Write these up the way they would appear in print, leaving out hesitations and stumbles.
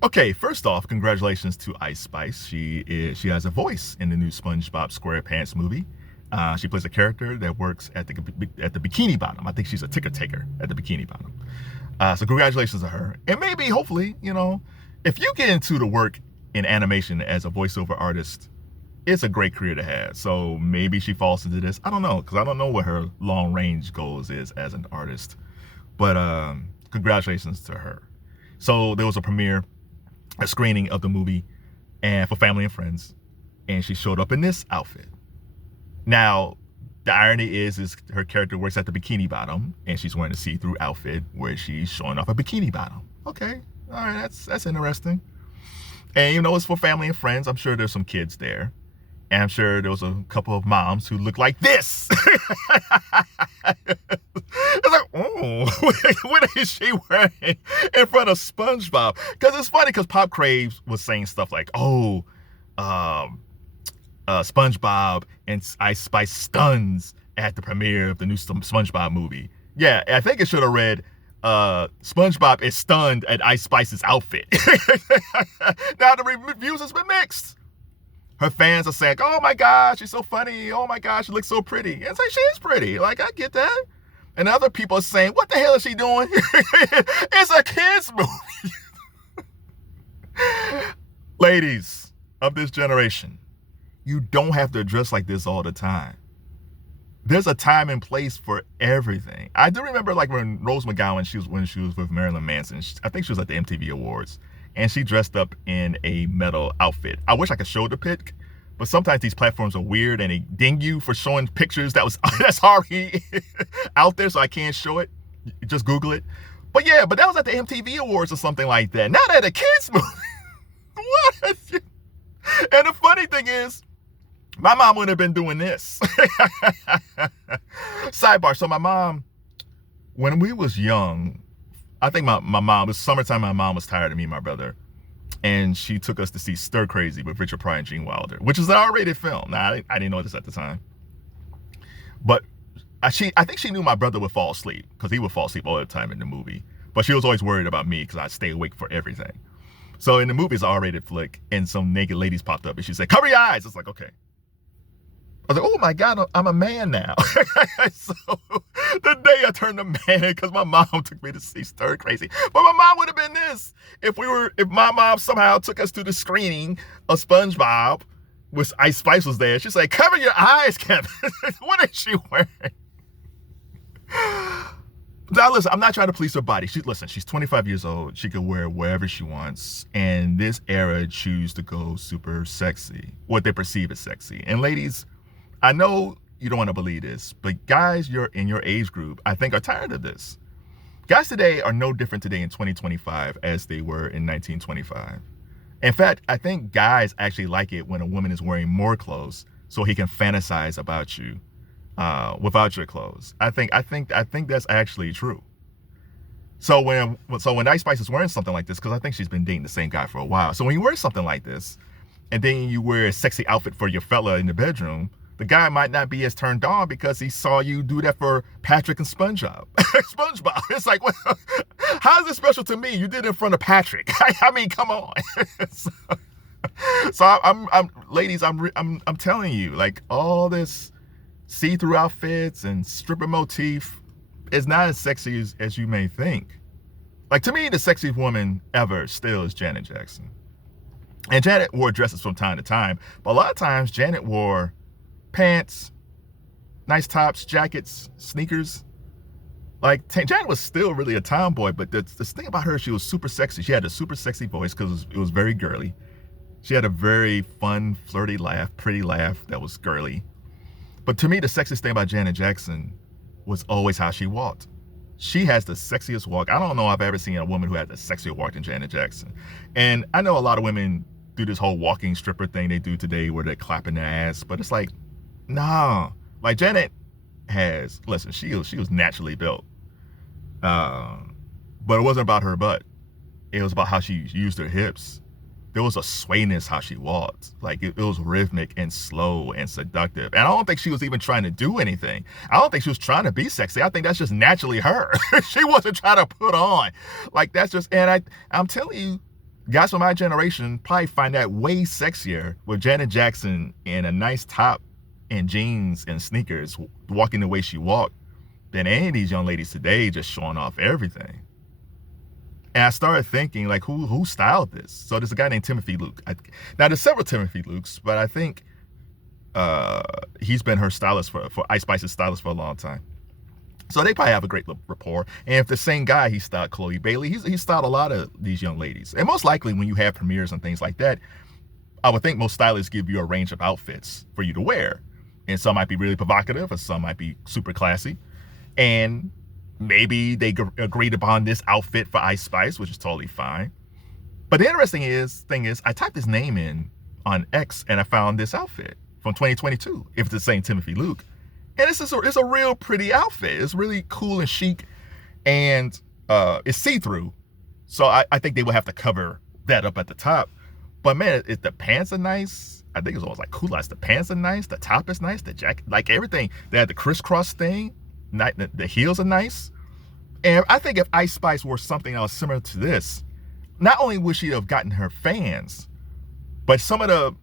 Okay, first off, congratulations to Ice Spice. She has a voice in the new SpongeBob SquarePants movie. She plays a character that works at the Bikini Bottom. I think she's a ticket taker at the Bikini Bottom. So congratulations to her. And maybe, hopefully, if you get into the work in animation as a voiceover artist, it's a great career to have. So maybe she falls into this. I don't know, because I don't know what her long range goals is as an artist. But congratulations to her. So there was a screening of the movie and for family and friends, and she showed up in this outfit. Now, the irony is her character works at the Bikini Bottom, and she's wearing a see-through outfit where she's showing off a bikini bottom. Okay, all right, that's interesting. And it's for family and friends. I'm sure there's some kids there, and I'm sure there was a couple of moms who look like this. It's like, oh, what is she wearing in front of SpongeBob? Because it's funny, because Pop Craves was saying stuff like, oh, SpongeBob and Ice Spice stuns at the premiere of the new SpongeBob movie. Yeah, I think it should have read, SpongeBob is stunned at Ice Spice's outfit. Now, the reviews has been mixed. Her fans are saying, oh my gosh, she's so funny. Oh my gosh, she looks so pretty. And it's like, she is pretty. Like, I get that. And other people are saying, what the hell is she doing? It's a kid's movie. Ladies of this generation, you don't have to dress like this all the time. There's a time and place for everything. I do remember, like, when Rose McGowan, when she was with Marilyn Manson, I think she was at the MTV Awards, and she dressed up in a metal outfit. I wish I could show the pic, but sometimes these platforms are weird and they ding you for showing pictures that's already out there, so I can't show it. Just Google it. But yeah, that was at the MTV Awards or something like that. Not at a kids movie. What? And the funny thing is, my mom would have been doing this. Sidebar. So my mom, when we was young, I think my mom, it was summertime, my mom was tired of me and my brother, and she took us to see Stir Crazy with Richard Pryor and Gene Wilder, which is an R-rated film. Now, I didn't know this at the time. But I think she knew my brother would fall asleep, because he would fall asleep all the time in the movie. But she was always worried about me, because I stay awake for everything. So in the movie, it's an R-rated flick, and some naked ladies popped up, and she said, cover your eyes. It's like, okay. I was like, oh my God, I'm a man now. So the day I turned a man, because my mom took me to see Stir Crazy. But my mom would have been this. If my mom somehow took us to the screening of SpongeBob, with Ice Spice was there, she'd say, cover your eyes, Kevin. What is she wearing? Now listen, I'm not trying to police her body. She's 25 years old. She can wear wherever she wants. And this era choose to go super sexy, what they perceive as sexy. And ladies, I know you don't want to believe this, but guys you're in your age group, I think, are tired of this. Guys today are no different today in 2025 as they were in 1925. In fact, I think guys actually like it when a woman is wearing more clothes so he can fantasize about you without your clothes. I think that's actually true. So when Ice Spice is wearing something like this, because I think she's been dating the same guy for a while. So when you wear something like this, and then you wear a sexy outfit for your fella in the bedroom, the guy might not be as turned on because he saw you do that for Patrick and SpongeBob. SpongeBob. It's like, well, how is this special to me? You did it in front of Patrick. I mean, come on. So I'm ladies, I'm telling you, like, all this see-through outfits and stripper motif is not as sexy as you may think. Like, to me, the sexiest woman ever still is Janet Jackson. And Janet wore dresses from time to time, but a lot of times Janet wore pants, nice tops, jackets, sneakers. Like, Janet was still really a tomboy, but the thing about her, she was super sexy. She had a super sexy voice because it was very girly. She had a very fun, flirty laugh, pretty laugh that was girly. But to me, the sexiest thing about Janet Jackson was always how she walked. She has the sexiest walk. I don't know if I've ever seen a woman who had the sexier walk than Janet Jackson. And I know a lot of women do this whole walking stripper thing they do today where they're clapping their ass, but it's like, no. Like, Janet listen, she was naturally built. But it wasn't about her butt. It was about how she used her hips. There was a swayness how she walked. Like, it was rhythmic and slow and seductive. And I don't think she was even trying to do anything. I don't think she was trying to be sexy. I think that's just naturally her. She wasn't trying to put on. Like, that's just, and I'm telling you, guys from my generation probably find that way sexier with Janet Jackson in a nice top and jeans and sneakers, walking the way she walked, than any of these young ladies today just showing off everything. And I started thinking, like, who styled this? So there's a guy named Timothy Luke. Now, there's several Timothy Lukes, but I think he's been her stylist for Ice Spice's stylist for a long time. So they probably have a great rapport. And if the same guy, he styled Chloe Bailey, he's styled a lot of these young ladies. And most likely when you have premieres and things like that, I would think most stylists give you a range of outfits for you to wear. And some might be really provocative, or some might be super classy. And maybe they agreed upon this outfit for Ice Spice, which is totally fine. But the interesting thing is, I typed his name in on X and I found this outfit from 2022, if it's the same Timothy Luke. And it's a real pretty outfit. It's really cool and chic, and it's see-through. So I think they will have to cover that up at the top. But man, the pants are nice. I think it's almost like culottes. The pants are nice. The top is nice. The jacket, like everything. They had the crisscross thing. The heels are nice. And I think if Ice Spice were something else similar to this, not only would she have gotten her fans, but some of the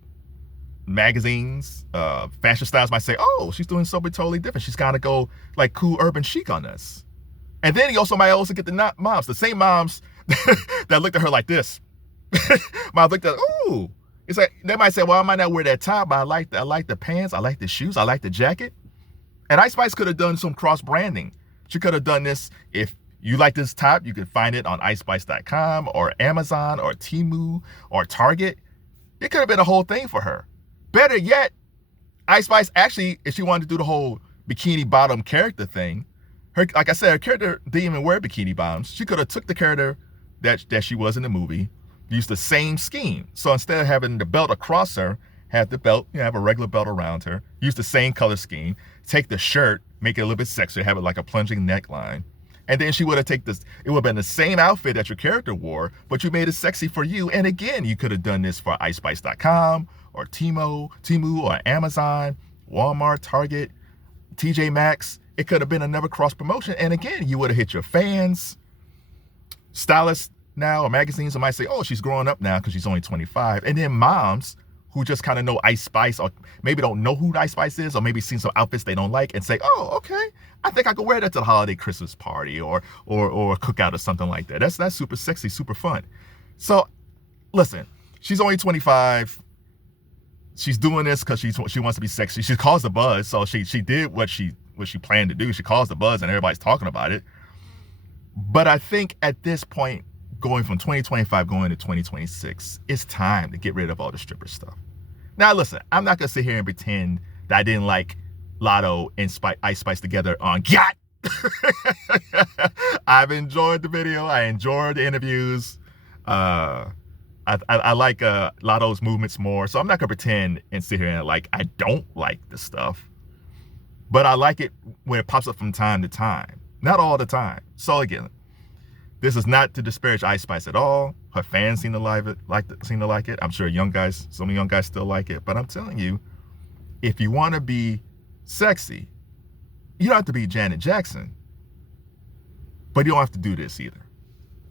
magazines, fashion styles might say, oh, she's doing something totally different. She's got to go like cool urban chic on us. And then you also might also get the moms, the same moms that looked at her like this. Might looked at, oh, it's like, they might say, well, I might not wear that top, but I like the pants, I like the shoes, I like the jacket. And Ice Spice could have done some cross branding. She could have done this. If you like this top, you can find it on icespice.com or Amazon or Temu or Target. It could have been a whole thing for her. Better yet, Ice Spice actually, if she wanted to do the whole bikini bottom character thing, like I said, her character didn't even wear bikini bottoms. She could have took the character that she was in the movie, used the same scheme. So instead of having the belt across her, have the belt, have a regular belt around her, use the same color scheme, take the shirt, make it a little bit sexier, have it like a plunging neckline. And then she would have taken this, it would have been the same outfit that your character wore, but you made it sexy for you. And again, you could have done this for icespice.com or Temu or Amazon, Walmart, Target, TJ Maxx. It could have been another cross promotion. And again, you would have hit your fans. Stylists now or magazines might say, oh, she's growing up now because she's only 25. And then moms who just kind of know Ice Spice, or maybe don't know who Ice Spice is, or maybe seen some outfits they don't like and say, oh, okay, I think I could wear that to the holiday Christmas party or a cookout or something like that. That's super sexy, super fun. So listen, she's only 25. She's doing this because she wants to be sexy. She caused a buzz, so she did what she planned to do. She caused a buzz and everybody's talking about it. But I think at this point, going from 2025 going to 2026, it's time to get rid of all the stripper stuff. Now listen, I'm not gonna sit here and pretend that I didn't like Lotto and Ice Spice together on G.Y.A.T. I've enjoyed the video. I enjoyed the interviews. I like Lotto's movements more, so I'm not gonna pretend and sit here and like I don't like the stuff, but I like it when it pops up from time to time, not all the time. So again, this is not to disparage Ice Spice at all. Her fans seem to like it. I'm sure some young guys still like it. But I'm telling you, if you want to be sexy, you don't have to be Janet Jackson, but you don't have to do this either.